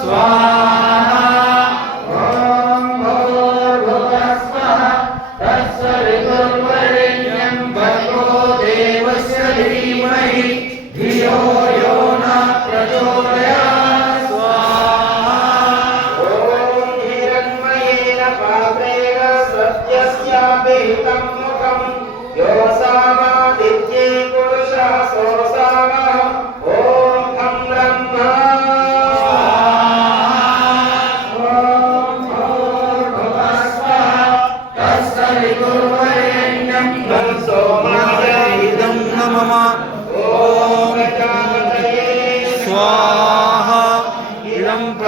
स्वाहा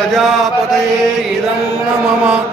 प्रजापते इदं न मम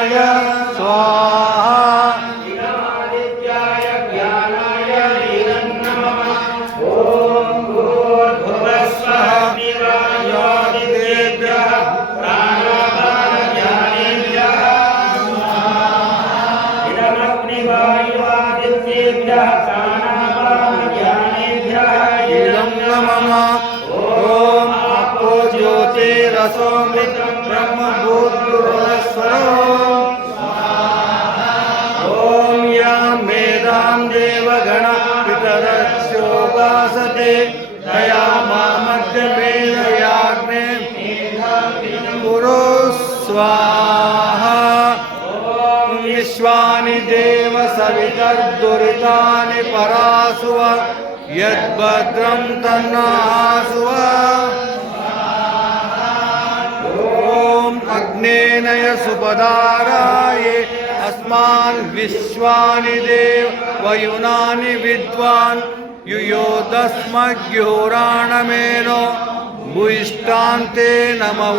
Swaha. विश्वानि देव सवितर्दुरितानि परासु यद्भद्रं तन्नासु ॐ अग्नेनय सुपदाराय अस्मान् विश्वानि देव वयुनानि विद्वान् युयोदस्मघ्योराणमेनो भूयिष्टान्ते नमः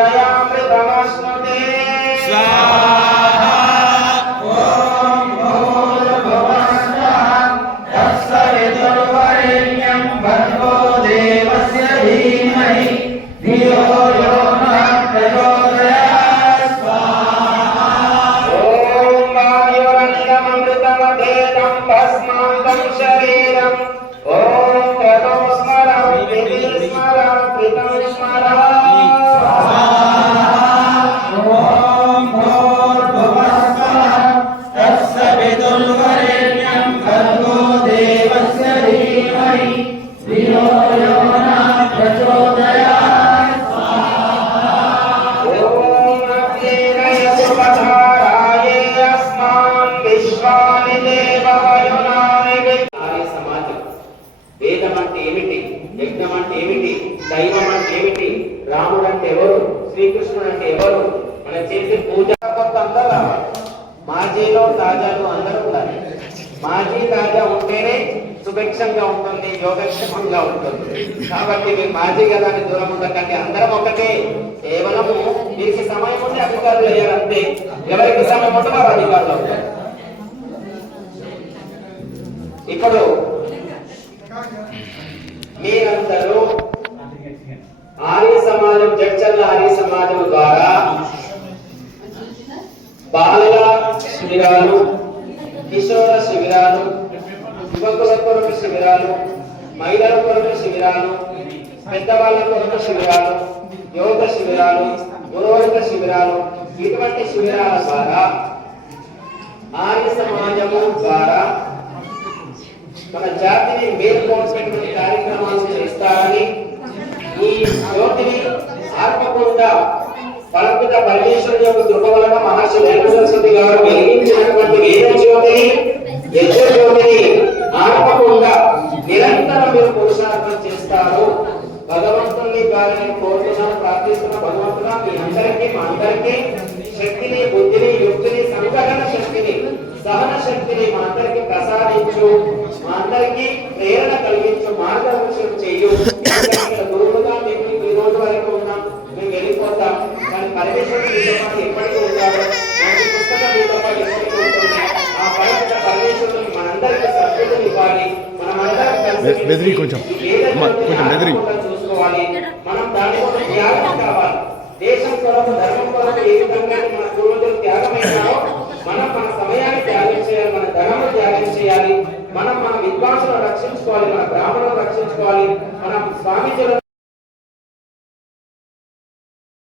దయామృతమస్మృతే స్వాహ. వేదం అంటే ఏమిటి యజ్ఞం అంటే ఏమిటి దైవం అంటే ఏమిటి రాముడు అంటే ఎవరు శ్రీకృష్ణుడు అంటే ఎవరు మనం చేసే పూజ కొత్త అందరూ రావాలి మాజీలో తాజాలు అందరూ ఉండాలి మాజీ తాజా ఉంటేనే సుభిక్షంగా ఉంటుంది యోగక్షేమంగా ఉంటుంది. కాబట్టి మీ మాజీ కదా దూరం ఉండకండి. అందరం ఒకటే. కేవలము మీకు సమయం ఉంటే అధికారులు అయ్యారంటే ఎవరికి సమయం ఉంటే వారు అధికారులు అవుతారు. ఇప్పుడు మీరందరూ ఆర్య సమాజం జడ్చర్ల ఆర్య సమాజం ద్వారా బాలల శిబిరాలు శిబిరాలు యువకుల కొరకు శిబిరాలు మహిళల కొరకు శిబిరాలు పెద్దవాళ్ళ కొరకు శిబిరాలు యువత శిబిరాలు గురువర్గ శిబిరాలు ఇటువంటి శిబిరాల ద్వారా ఆర్య సమాజము ద్వారా మన జాతిని మేల్కొల్సినటువంటి కార్యక్రమాలు చేస్తారని ఈ జ్యోతిని ఆత్మకుండా పరపిత పరమేశ్వరుని యొక్క కృప వలన మహర్షి వేద సరస్వతి గారు వెలిగించినటువంటి వేద జ్యోతిని యజ్ఞ జ్యోతిని భగవంతుని గారిని కోరుతున్నాను ప్రార్థిస్తున్న భగవంతుడా మీ అందరికీ మా అందరికీ శక్తిని బుద్ధిని యుక్తిని సంగ్రహణ శక్తిని సహన శక్తిని మా అందరికీ ప్రసాదించు. మా అందరికీ ప్రేరణ కలిగించు మార్గదర్శనం చేయు. గురువులుగా మేము ఈ రోజు వరకు ఉన్నాం. మేము వెళ్ళిపోతాం. కానీ పరమేశ్వరుడు మీతో పాటు ఎప్పటికీ ఉంటాడు. పుస్తకం మీతో పాటు ఎప్పటికీ ఉంటుంది. ఆ పరమ పరమేశ్వరుడు మనందరికీ సభ్యులు ఇవ్వాలి. బె- బెదిరి కొంచెం. కొంచెం బెదిరి. చూసుకోవాలి. మనం త్యాగం కావాలి దేశం కొరకు ధర్మం కొరకు ఏ విధంగా మన పూర్వజులు త్యాగమైనారో మనం మన సమయాన్ని త్యాగం చేయాలి మన ధనము త్యాగం చేయాలి మనం మన విద్వాంసులను రక్షించుకోవాలి మన బ్రాహ్మణులను రక్షించుకోవాలి మనం స్వామీజీలను